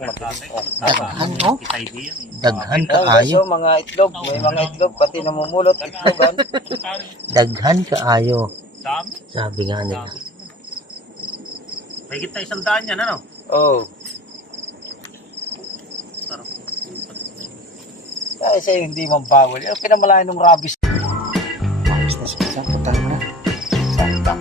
Daghan, no? Daghan kaayo. Mga itlog, may mga itlog, pati namumulot itlogan. Daghan kaayo. Sabi nga nila. May kita 100 yan, ano? Oo. Kaya sa'yo hindi mambawal. Yung pinamalayan ng rabies. Ayos na siya. Putang na. Santa.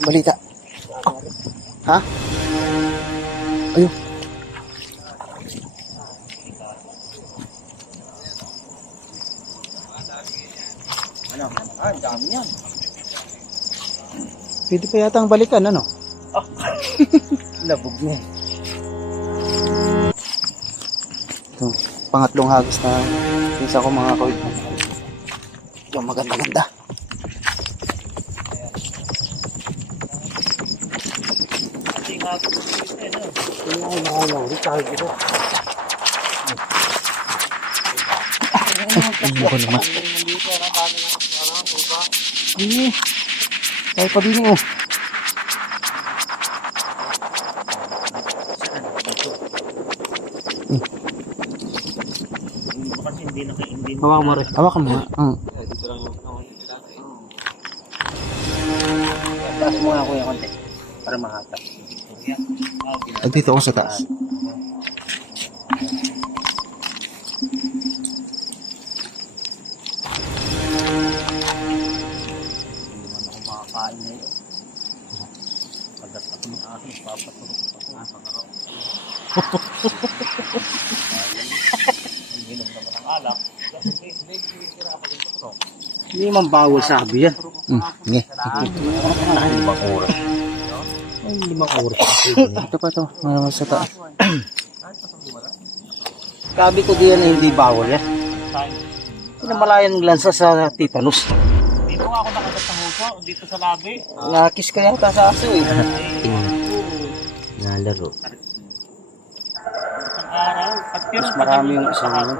Balita. Ha? Ayun. Dami yan. Pwede pa yata ang balikan, ano? Labog niya. Ito, pangatlong hagis na isa ko mga kawit. Yung maganda-ganda. Ano ko naman? Ay, tayo pa din oh. Hawakan mo rin. Hawakan mo. Taas mo nga kuya konti. Para mahata. At dito ako sa taas. Makakain na yun. Pagkat ako ng aking papaturok ako. Ang hinom naman ang alak. Hindi mambawal sabi yan. Sige. Limang oras. Ay, 5 oras. Ito pa to. Mga sa taas. Sabi ko diyan na hindi bawal yan. Pinamalayan ng lansa sa tetanus. Dito nga ako nakagat ng huso. Dito sa labi. Nakis ka yata sa aso eh. Nalaro. Isang araw. Mas marami yung isang ano.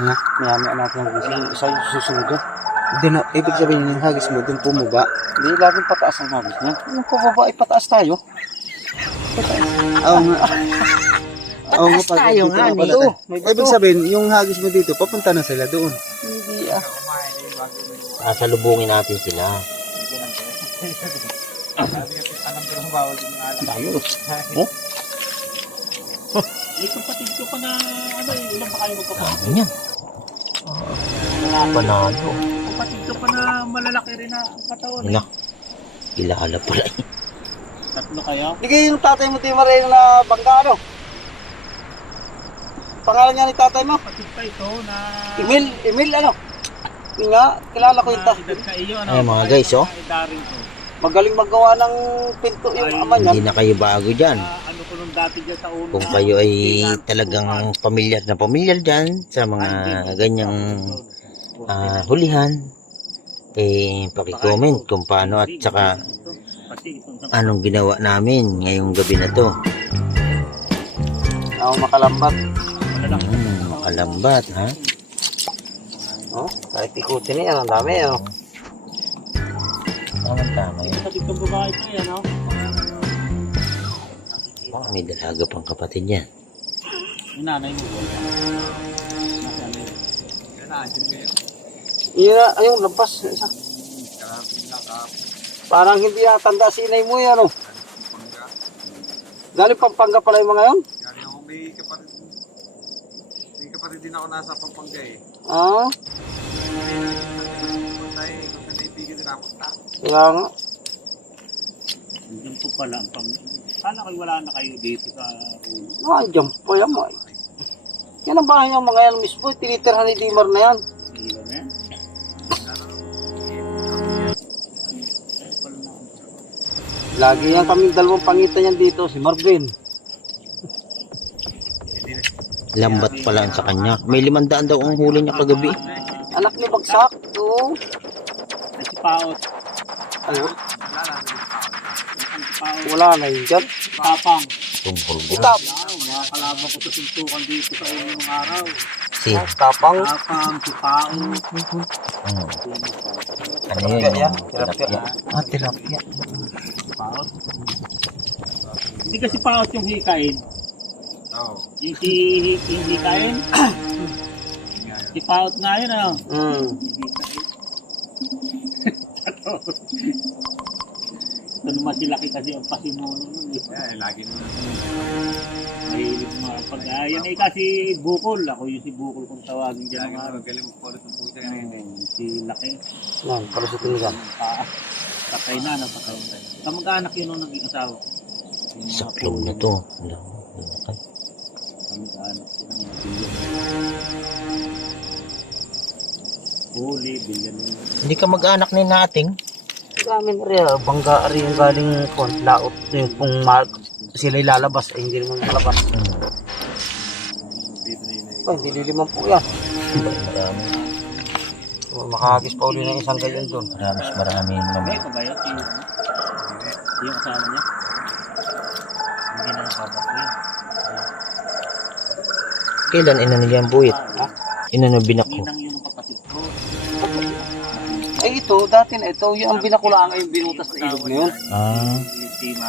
Ha? Mayami natin ang isang isang susunod yan. Hindi na, ibig sabihin yung hagis mo, dun pumaba. Hindi laging pataas ang habit niya. Yung pababa ay pataas tayo. Oo nga. Oo nga, Pataas tayo nga pala. nito. Ibig sabihin, yung hagis mo dito, papunta na sila doon. Hindi ah. Salubungin natin sila. Tayo. Eh, kapatid ko pa na, ano, ilan pa kayo magkapatid? Dami niyan. Panalo. Kapatid ko pa na malalaki rin na katawan. Wala. Kilala pala eh. Tatlo kayo? Hindi kayo yung tatay mo Tima Rey na bangka ano? Pangalan niya ni tatay mo? Kapatid pa ito na... Emil ano? Yung nga, kilala ko yung tatay. Edad ka iyo, ano? Ay mga guys, oh. Daring ko. Magaling maggawa ng pinto yung ama niya. Hindi na kayo bago dyan. Ano ko nung dati dyan sa una. Kung kayo ay talagang pamilyar na pamilyar dyan sa mga ganyang hulihan, eh paki-comment kung paano at saka anong ginawa namin ngayong gabi na to. Ako makalambat. Makalambat, ha? Oh, kahit ikutin niya, ang dami ano. Tama yun. Kapatid kong babae pa yan, no? May dalaga pang kapatid yan. Yung nanay mo, wala. Yun na, ayun, lampas. Isa. Parang hindi natanda si inay mo yan, ano? Galing Pampanga pala yung mga yun? Galing ako may kapatid din ako nasa Pampanga eh. Ah, Tayo, kung naibigan din ako ta. kaya nga. Ganito pala ang pang... Kala kayo wala na kayo dito sa... Ay, dyan po yan mo. Yan ang bahay niya mga yan mismo. Tinitirhan ni Dimar na yan. Ilan na yan? Lagi yan kaming dalawang pangitan yan dito. Si Marvin. Lambat pala sa kanya. May 500 daw ang huli niya kagabi. Anak ni Bagsak. Oo. Ay, si Paot. Ano? Wala Wala na yun dyan. Tapang. Tungkol ba? Itap. Mga kalaban ko sa suntukan dito sa unang araw. Si, Tapang. Tapang, sipao. ano yun? Tilapia yan. Tilapia. Ah, tilapia. Paot. Hindi kasi paot yung hikain. Oo. Yung yung hikain. Si paot nga yun ah. Ito naman si Laki kasi ang pasimuno nun eh. Kaya lagi nung Mahilig mga pag-ayan eh kasi bukol. Ako yung si bukol kung tawagin dyan lagi ng araw. nung galing mo ng puta kanina. Si Laki. Yan, palusutin nila. Patay na, napatay na. Kamag-anak yun nung naging asawa. Yung mga Saklaw na to. Wala. Kamag-anak sila ng bilyon. Huli, bilyon yun. Hindi ka mag-anak ni nating. Kami na rin, bangga rin yung galing laot. Yung kung sila lalabas, ay hindi naman malabas. Oh, hindi liliman po yan. Marami. Oh, makahagis pa uli ng isang ganyan doon. Marami naman. May ba yun? Yung asawa niya? Hindi na nababak yun. Kailan inano yan buhit? Inano binako? Ninang yun ang kapatid ko. Ay ito, dati na ito, yung binakulaan ay yung binutas na ilog na yun. Ah. Yung tima,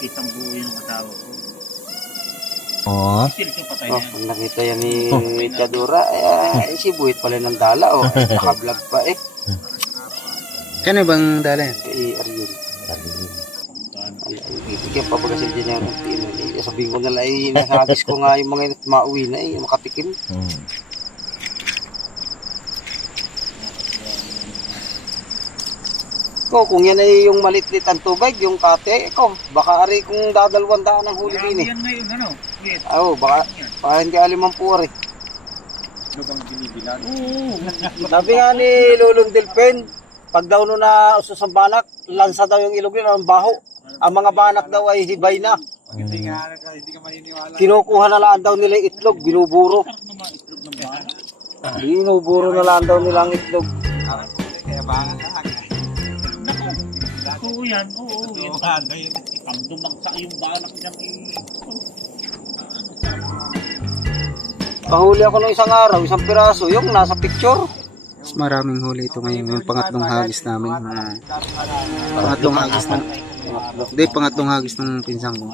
kitang buo yung asawa ko. Oh. Still yung patay Oh, na yan. pag nakita yan ni Chadora, ay si Buhit pala ng dala, oh. Ay, naka-vlog pa eh. Kano bang dala yan? Kay Ariel. Ay, bibigyan pa ba kasi din yan ng tino. Eh, sabihin ko nila, ay nahagis ko nga yung mga mauwi na eh, makatikim. Ko, kung yan ay yung malitlit ang tubig, yung kate, ko, baka ari kung dadalwan daan ng huli din eh. Yan ngayon, ano? Yes. Oo, baka hindi alimang po rin. Ano bang binibilan? Oo. Sabi nga ni Lulong Delpen, pag daw no na usos ang banak, lansa daw yung ilog yun, ang baho. Ang mga banak daw ay hibay na. Hindi ka maniniwala. Kinukuha na lang daw nila yung itlog, binuburo. Sarap naman itlog ng bala. Binuburo na lang daw nila ang itlog. Kaya bangan na hangin. Naku. Oo yan. Oo. Yan. Ang dumagsa yung balak niya. Pahuli ako ng isang araw, isang piraso, yung nasa picture. Mas maraming huli ito ngayon. Yung pangatlong hagis namin. Pangatlong hagis ng... Hindi, pangatlong hagis ng pinsang ko.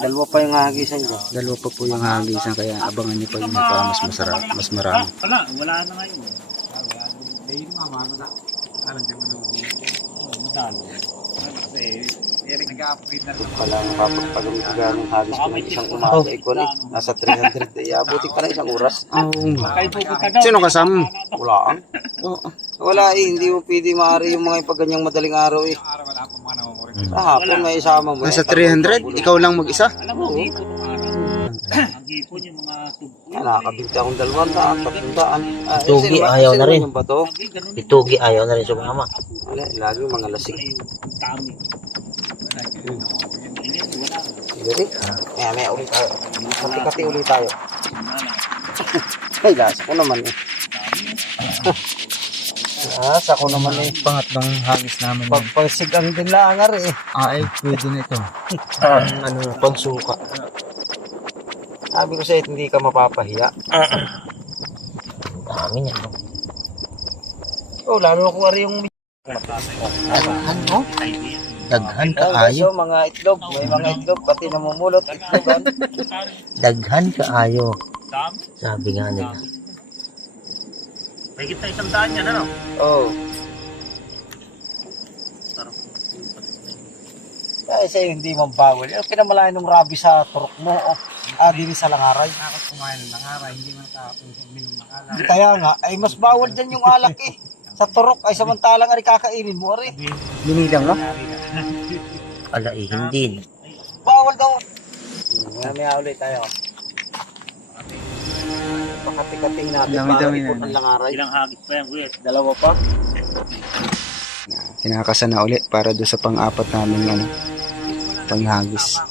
Dalawa pa yung hagisan dyan. Dalawa pa po yung hagisan. Kaya abangan niyo pa yun para mas masarap. Mas marami. Wala na ngayon. Dahil nga, mano na. Alam din mo nung Madalo. Kasi, nag-upgrade na rin. Pala nakapagpagamit ka ng hagis ko ng isang umaga. Ikaw eh, nasa 300. Eh, abuti pa na isang oras. kay Tuko ka daw. Sino kasama? Wala. Wala eh, hindi mo pwede maaari yung mga ipaganyang madaling araw eh. Araw wala akong mga namamuri. Sa hapon may isama mo. Nasa 300? Ikaw lang mag-isa? Alam mo, ang hipon ng araw. Ang hipon yung mga tugpo. Nakakabinti akong 200, 300. Tugi, ayaw na rin. Yung bato? Sabi, ganun din. Itugi ayaw na rin sumama. Wala, lagi mga lasing. Ay, kami. Init, wala. Sige, may ulit tayo. Kati-kati ulit tayo. Ay, lasa ko naman eh. Lasa ko naman eh. Pangatlong hagis namin. Pagpasigang din lang eh. Ay, pwede na ito. Ano, pansuka. Sabi ko sa'yo, hindi ka mapapahiya. Ang dami niya. No? Oh, lalo kung ari yung... Daghan, no? Daghan ka Ay, ayo. so, mga itlog. May mga itlog, pati namumulot. Itlogan. Daghan ka ayo. Dami. Sabi nga nila. May kita 100 yan, ano? Oh. Sarap. Kaya sa'yo, hindi man bawal. Yung pinamalayan ng rabi sa turok mo. Oh. Dili sa langaray. Ako kumain ng langaray, hindi man nakakapos minum ng alak. Kaya nga, ay mas bawal dyan yung alak eh. Sa turok ay samantalang ari kakainin mo ari. Binilang mo? Ala eh, hindi. Bawal daw. Mamaya ulit tayo. Pakati-kating natin para Dami-dami ipon na. ang langaray. Ilang hagis pa yan, kuya? Dalawa pa. Kinakasa na ulit para doon sa pang-apat namin ano, panghagis.